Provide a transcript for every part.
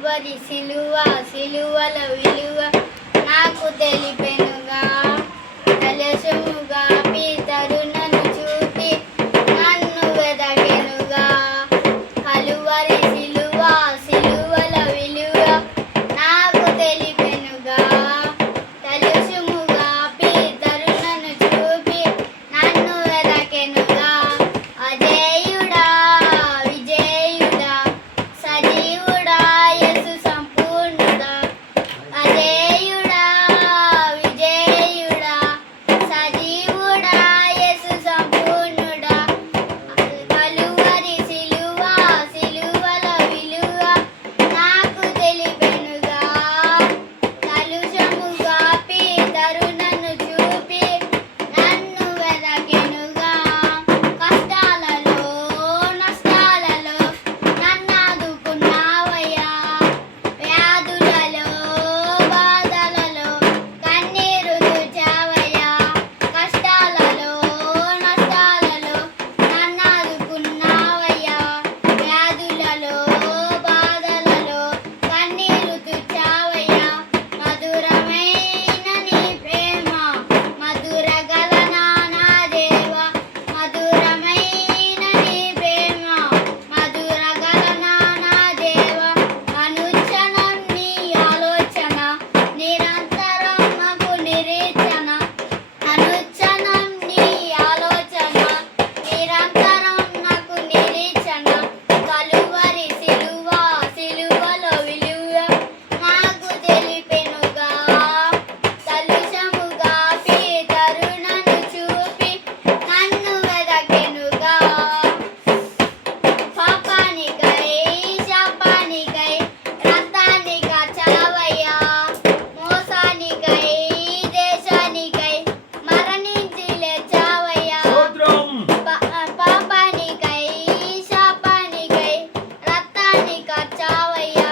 కలువరి సిలువ సిలువల విలువ నాకు తెలిపెనుగా కలశముగా పీతరు నన్ను చూపి నన్ను వెదకెనుగా కలువరి సిలువ సిలువల విలువ నాకు తెలిపెనుగా కలశముగా పీతరు నన్ను చూపి నన్ను వెదకెనుగా అజేయుడా విజేయుడా సజీవుడా యేసు సంపూర్ణుడా అజేయుడా విజేయుడా సజీవుడా యేసు సంపూర్ణుడా కలువరి సిలువ సిలువల విలువ నాకు తెలిపెనుగా కలుషముగా పీతరు నన్ను చూపి నన్ను వెదకెనుగా కష్టాలలో నష్టాలలో నన్నాదుకున్నావయ్యా వ్యాధులలో బాధలలో కన్నీరు తుడిచావయ్యా కష్టాలలో నష్టాలలో నన్నాదుకున్నావయ్యా వ్యాధులలో బాధలలో కన్నీరు తుడిచావయ్యా మధురమైన నీ ప్రేమ మధురగలనా నా దేవా మధురమైన నీ ప్రేమ మధురగలనా నా దేవా అనుక్షణం నీ ఆలోచన నిరంతరం నాకు నిరీక్షణ అనుక్షణం నీ ఆలోచన నిరంతరం నాకు నిరీక్షణ కలువరి సిలువ సిలువలో విలువ నాకు తెలిపెనుగా కలుషముగా పీతరు నన్ను చూపి నన్ను వెదకెనుగా పాపానికై శాపానికై రక్తాన్ని కార్చావయ్యా మోసానికై దేశానికై మరణించి లేచావయ్యా పాపానికై శాపానికై రక్తాన్ని కార్చావయ్యా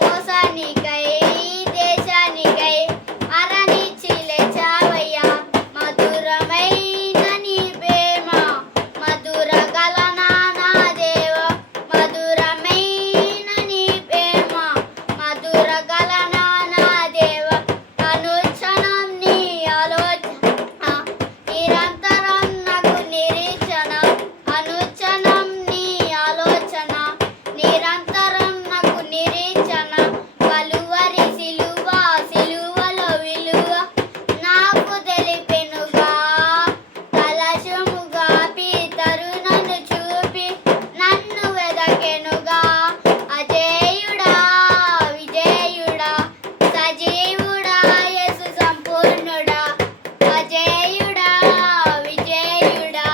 మోసానికై దేశానికై మరణించి లేచావయ్యా మధురమైన నీ ప్రేమ మధురగలనా నా దేవ మధురమైన నీ ప్రేమ మధురగలనా నా దేవ అనుక్షణం నీ ఆలోచన నిరంతరం నాకు నిరీక్షణ అనుక్షణం నీ ఆలోచన నిరంతరం నాకు నిరీక్షణ కలువరి సిలువ సిలువలో విలువ నాకు తెలిపెనుగా కలశముగా పీతరు నన్ను చూపి నన్ను వెదకెనుగా అజేయుడా విజేయుడా సజీవుడా యేసు సంపూర్ణుడా అజేయుడా విజేయుడా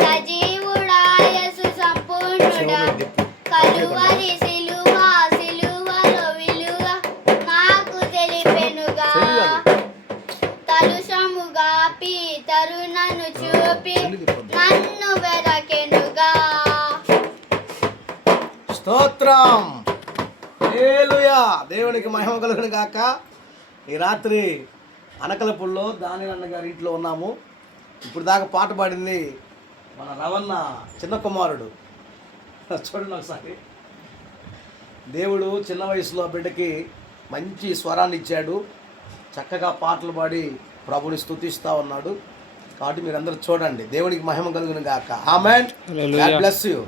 సజీవుడా యేసు సంపూర్ణుడా కలువరి సిలువ సిలువలో విలువ నాకు తెలిపెనుగా కలుషముగా పీతరు నన్ను చూపి నన్ను వెదకెనుగా స్తోత్రం హల్లెలూయా దేవునికి మహిమ కలుగును గాక. ఈ రాత్రి అనకలపుల్లో దానియల్ అన్న గారి ఇంట్లో ఉన్నాము. ఇప్పుడు దాకా పాట పాడింది మన రవణ చిన్న కుమారుడు. చూడండి ఒకసారి, దేవుడు చిన్న వయసులో బిడ్డకి మంచి స్వరాన్ని ఇచ్చాడు, చక్కగా పాటలు పాడి ప్రభుని స్తుతిస్తూ ఉన్నాడు. కాబట్టి మీరందరూ చూడండి. దేవునికి మహిమ కలుగును గాక. ఆమేన్. God bless you.